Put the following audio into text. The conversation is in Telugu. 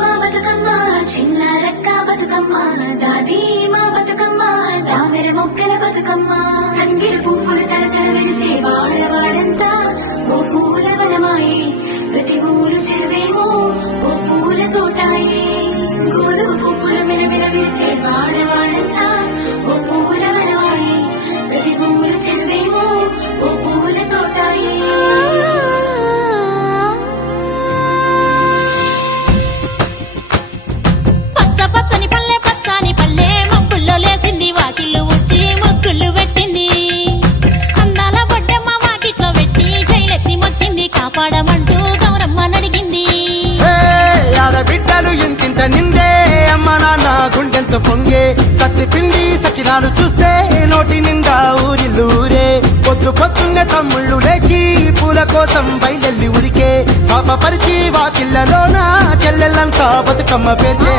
మా బతుకమ్మ చిన్న రక్క బతుకమ్మ దాది మా బతుకమ్మ దామెర మొక్కల బతుకమ్మ తంగిడి పువ్వులు తలతల వెలిసే వాడవాడంతా ఓ పూల వనమాయే ప్రతి ఊరు చెరువేమో ఓ పూల తోటాయే గోరు పువ్వులు మెలమెల వెలిసే వాడవాడంతా ఓ పూల వనమాయే ప్రతి ఊరు చెరువేమో ఓ పూల తోటాయే పచ్చని పల్లె పచ్చని పల్లె మబ్బుల్లో లేసింది వాకిళ్ళు ఉచ్చి ముగ్గులు పెట్టింది అందాల బొడ్డమ్మ వాకిట్లో పెట్టి జైలెత్తి మొచ్చింది కాపాడమంటూ గౌరమ్మ నడిగింది ఆడబిడ్డలు ఇంటింట నిందే అమ్మ నాన్న గుండెంత పొంగే సత్తి పిండి సకినాలు చూస్తే నోటి నిండా ఊరిల్లూరే పొద్దు పొద్దున్నే తమ్ముళ్ళు లేచి పూల కోసం బయలెల్లి ఉరికే శాపపరిచి వాకిళ్లలోన చెల్లెళ్ళంతా బతుకమ్మ పేర్చే